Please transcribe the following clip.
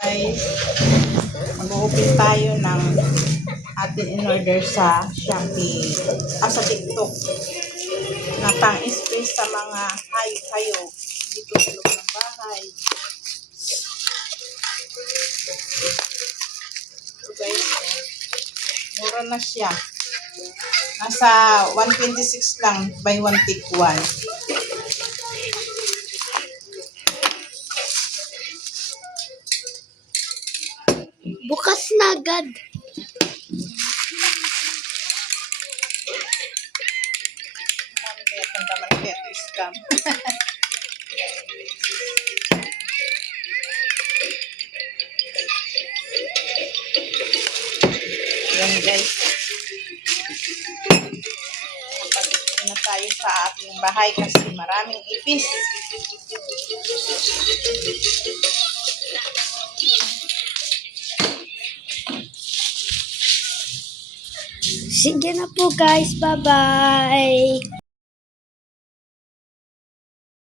Ay mag-open tayo ng atin in-order sa Shopee sa TikTok na pang-space sa mga hayop-hayop dito sa loob ng bahay. So guys, mura na siya. Nasa 126 lang, buy one take one. Bukas na agad. Marami kaya pandaman kaya ito scam. Yan guys. Pag-uwi na tayo sa ating bahay kasi maraming ipis. Sige na po guys. Bye-bye.